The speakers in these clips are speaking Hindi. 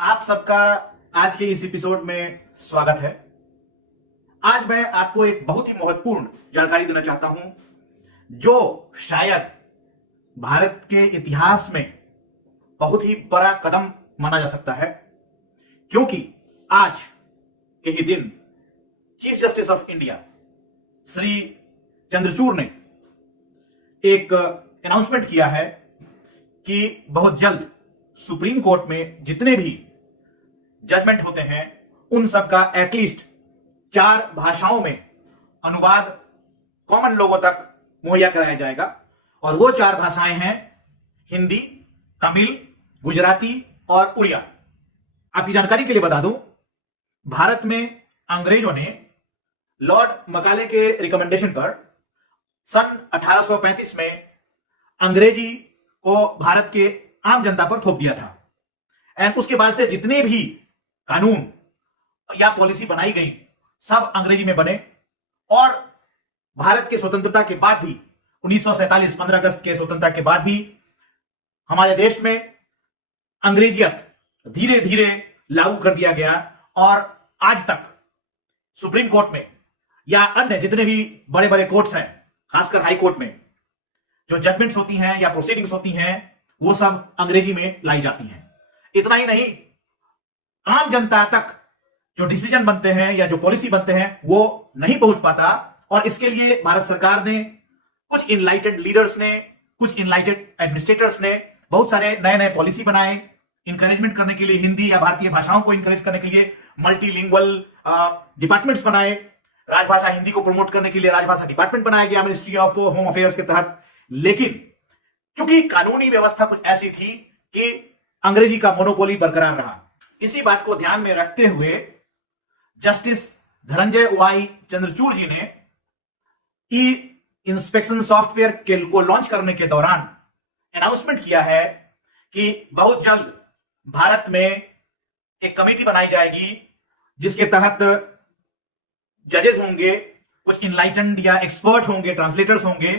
आप सबका आज के इस एपिसोड में स्वागत है। आज मैं आपको एक बहुत ही महत्वपूर्ण जानकारी देना चाहता हूं जो शायद भारत के इतिहास में बहुत ही बड़ा कदम माना जा सकता है, क्योंकि आज के ही दिन chief justice of India Shri Chandrachud ने एक अनाउंसमेंट किया है कि बहुत जल्द सुप्रीम कोर्ट में जितने भी जजमेंट होते हैं उन सब का एटलीस्ट 4 भाषाओं में अनुवाद कॉमन लोगों तक मुहैया कराया जाएगा। और वो 4 भाषाएं हैं हिंदी, तमिल, गुजराती और उड़िया। आपकी जानकारी के लिए बता दूं, भारत में अंग्रेजों ने लॉर्ड मकाले के रिकमेंडेशन पर सन 1835 में अंग्रेजी को भारत के आम जनता पर थोप दिया था। एंड उसके बाद से जितने भी कानून या पॉलिसी बनाई गई सब अंग्रेजी में बने। और भारत के स्वतंत्रता के बाद भी 1947 15 अगस्त के स्वतंत्रता के बाद भी हमारे देश में अंग्रेजियत धीरे धीरे लागू कर दिया गया। और आज तक सुप्रीम कोर्ट में या अन्य जितने भी बड़े बड़े कोर्ट्स हैं, खासकर हाई कोर्ट में जो जजमेंट्स होती हैं या प्रोसीडिंग्स होती हैं, वो सब अंग्रेजी में लाई जाती हैं। इतना ही नहीं, आम जनता तक जो डिसीजन बनते हैं या जो पॉलिसी बनते हैं वो नहीं पहुंच पाता। और इसके लिए भारत सरकार ने, कुछ इनलाइटेड लीडर्स ने, कुछ इनलाइटेड एडमिनिस्ट्रेटर्स ने बहुत सारे नए नए पॉलिसी बनाए इंकरेजमेंट करने के लिए। हिंदी या भारतीय भाषाओं को इंकरेज करने के लिए मल्टीलिंगुअल डिपार्टमेंट्स बनाए। राजभाषा हिंदी को प्रमोट करने के लिए राजभाषा डिपार्टमेंट बनाया गया मिनिस्ट्री ऑफ होम अफेयर्स के तहत। लेकिन चूंकि कानूनी व्यवस्था कुछ ऐसी थी कि अंग्रेजी का मोनोपोली बरकरार रहा। इसी बात को ध्यान में रखते हुए जस्टिस धनंजय वाई चंद्रचूड़ जी ने ई इंस्पेक्शन सॉफ्टवेयर को लॉन्च करने के दौरान अनाउंसमेंट किया है कि बहुत जल्द भारत में एक कमेटी बनाई जाएगी जिसके तहत जजेस होंगे, कुछ इनलाइटेंड या एक्सपर्ट होंगे, ट्रांसलेटर्स होंगे,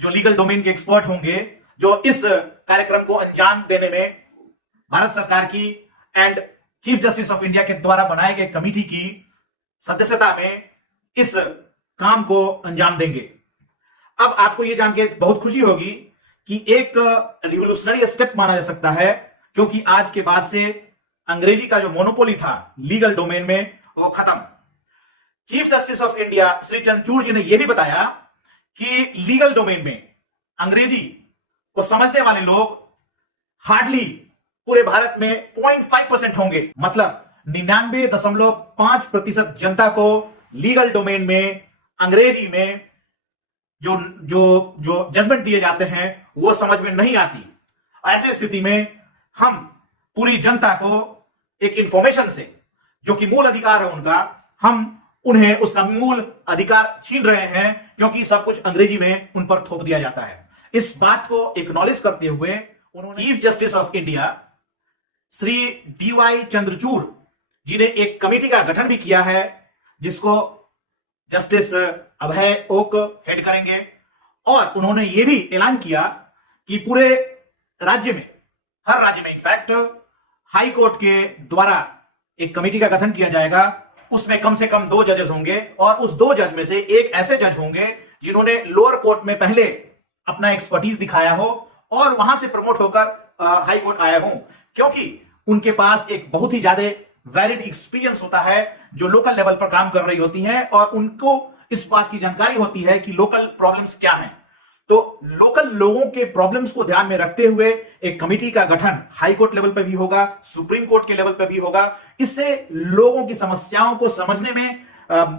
जो लीगल डोमेन के एक्सपर्ट होंगे, जो इस कार्यक्रम को अंजाम देने में भारत सरकार की and chief justice of India के द्वारा बनाए गए कमेटी की सदस्यता में इस काम को अंजाम देंगे। अब आपको यह जान के बहुत खुशी होगी कि एक रिवोल्यूशनरी स्टेप माना जा सकता है, क्योंकि आज के बाद से अंग्रेजी का जो मोनोपोली था लीगल डोमेन में वो खत्म। Chief justice of India Shri Chandrachud ji ने यह भी बताया कि लीगल डोमेन में अंग्रेजी को समझने वाले लोग हार्डली पूरे भारत में 0.5% होंगे। मतलब 99.5% जनता को लीगल डोमेन में अंग्रेजी में जो जो जो जजमेंट दिए जाते हैं वो समझ में नहीं आती। ऐसे स्थिति में हम पूरी जनता को एक इंफॉर्मेशन से, जो कि मूल अधिकार है उनका, हम उन्हें उसका मूल अधिकार छीन रहे हैं, क्योंकि सब कुछ अंग्रेजी में उन पर थोप दिया जाता है। इस बात को एक्नॉलेज करते हुए उन्होंने chief justice of India Shri D Y. Chandrachud ji ने एक कमेटी का गठन भी किया है, जिसको जस्टिस अभय ओक हेड करेंगे। और उन्होंने यह भी ऐलान किया कि पूरे राज्य में, हर राज्य में इनफैक्ट हाई कोर्ट के द्वारा एक कमेटी का गठन किया जाएगा। उसमें कम से कम 2 जजेस होंगे और उस 2 जज में से एक ऐसे जज होंगे जिन्होंने लोअर कोर्ट में पहले अपना एक्सपर्टीज दिखाया हो और वहां से प्रमोट होकर हाई कोर्ट आया हो, क्योंकि उनके पास एक बहुत ही ज्यादा वैलिड एक्सपीरियंस होता है जो लोकल लेवल पर काम कर रही होती हैं और उनको इस बात की जानकारी होती है कि लोकल प्रॉब्लम्स क्या हैं। तो लोकल लोगों के प्रॉब्लम्स को ध्यान में रखते हुए एक कमेटी का गठन हाई कोर्ट लेवल पर भी होगा, सुप्रीम कोर्ट के लेवल पर भी होगा। इससे लोगों की समस्याओं को समझने में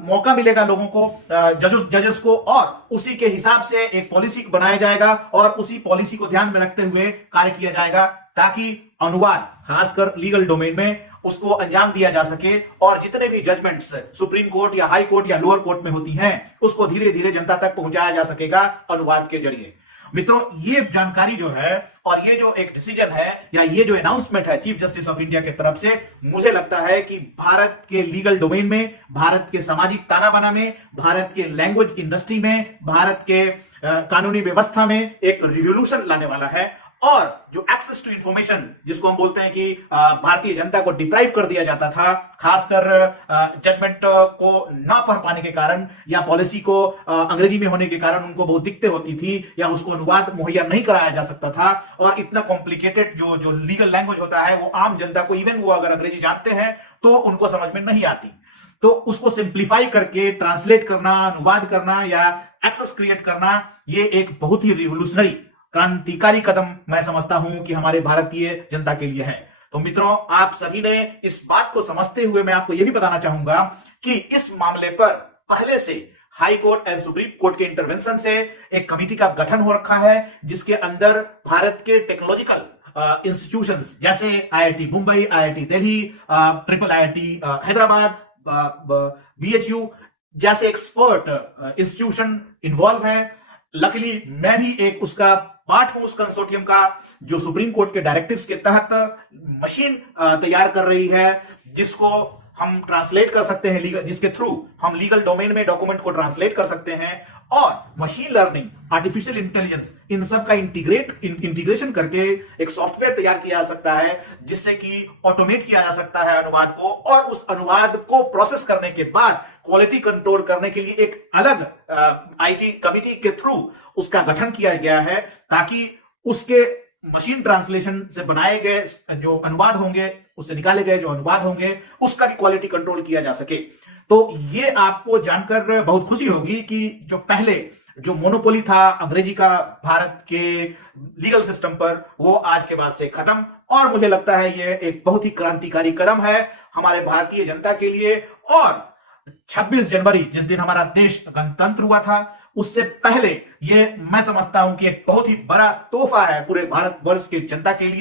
मौका मिलेगा लोगों को, जजेस को, और उसी के हिसाब से एक पॉलिसी बनाया जाएगा और उसी पॉलिसी को ध्यान में रखते हुए कार्य किया जाएगा, ताकि अनुवाद खासकर लीगल डोमेन में उसको अंजाम दिया जा सके और जितने भी जजमेंट्स सुप्रीम कोर्ट या हाई कोर्ट या लोअर कोर्ट में होती हैं उसको धीरे धीरे जनता तक पहुंचाया जा सकेगा अनुवाद के जरिए। मित्रों, ये जानकारी जो है और ये जो एक डिसीजन है या ये जो अनाउंसमेंट है चीफ जस्टिस ऑफ इंडिया की तरफ से, मुझे लगता है कि भारत के लीगल डोमेन में, भारत के सामाजिक ताना बाना में, भारत के लैंग्वेज इंडस्ट्री में, भारत के कानूनी व्यवस्था में एक रिवॉल्यूशन लाने वाला है। और जो एक्सेस टू इंफॉर्मेशन जिसको हम बोलते हैं कि भारतीय जनता को डिप्राइव कर दिया जाता था, खासकर जजमेंट को ना पढ़ पाने के कारण या पॉलिसी को अंग्रेजी में होने के कारण उनको बहुत दिक्कतें होती थी या उसको अनुवाद मुहैया नहीं कराया जा सकता था। और इतना कॉम्प्लिकेटेड जो लीगल लैंग्वेज होता है वो आम जनता को, इवन वो अगर अंग्रेजी जानते हैं तो उनको समझ में नहीं आती। तो उसको सिंप्लीफाई करके ट्रांसलेट करना, अनुवाद करना या एक्सेस क्रिएट करना, ये एक बहुत ही रिवोल्यूशनरी, क्रांतिकारी कदम मैं समझता हूं कि हमारे भारतीय जनता के लिए है। तो मित्रों, आप सभी ने इस बात को समझते हुए मैं आपको यह भी बताना चाहूंगा कि इस मामले पर पहले से high court and supreme court के इंटरवेंशन से एक कमेटी का गठन हो रखा है, जिसके अंदर भारत के टेक्नोलॉजिकल इंस्टीट्यूशंस जैसे IIT Mumbai, IIT Delhi, triple IIT Hyderabad, BHU जैसे एक्सपर्ट इंस्टीट्यूशन इन्वॉल्व है। लकीली मैं भी एक उसका पार्ट हूं, उस कंसोर्टियम का, जो सुप्रीम कोर्ट के डायरेक्टिव्स के तहत मशीन तैयार कर रही है, जिसको हम ट्रांसलेट कर सकते हैं, जिसके थ्रू हम लीगल डोमेन में डॉक्यूमेंट को ट्रांसलेट कर सकते हैं और मशीन लर्निंग, आर्टिफिशियल इंटेलिजेंस, इन सब का इंटीग्रेशन करके एक सॉफ्टवेयर तैयार किया जा सकता है, जिससे कि ऑटोमेट किया जा सकता है अनुवाद को, और उस अनुवाद को प्रोसेस करने के बाद क्वालिटी कंट्रोल करने के लिए एक अलग IT कमिटी के थ्रू उसका गठन किया गया है, ताकि उसके मशीन ट्रांसलेशन से बनाए गए जो अनुवाद होंगे, उससे निकाले गए जो अनुवाद होंगे, उसका भी क्वालिटी कंट्रोल किया जा सके। तो ये आपको जानकर बहुत खुशी होगी कि जो पहले जो मोनोपोली था अंग्रेजी का भारत के लीगल सिस्टम पर, वो आज के बाद से खत्म। और मुझे लगता है ये एक बहुत ही क्रांतिकारी कदम है हमारे भारतीय जनता के लिए। और 26 जनवरी जिस दिन हमारा देश गणतंत्र हुआ था, उससे पहले ये मैं समझता हूं कि एक बहुत ही बड़ा तोहफा है पूरे भारतवर्ष की जनता के लिए।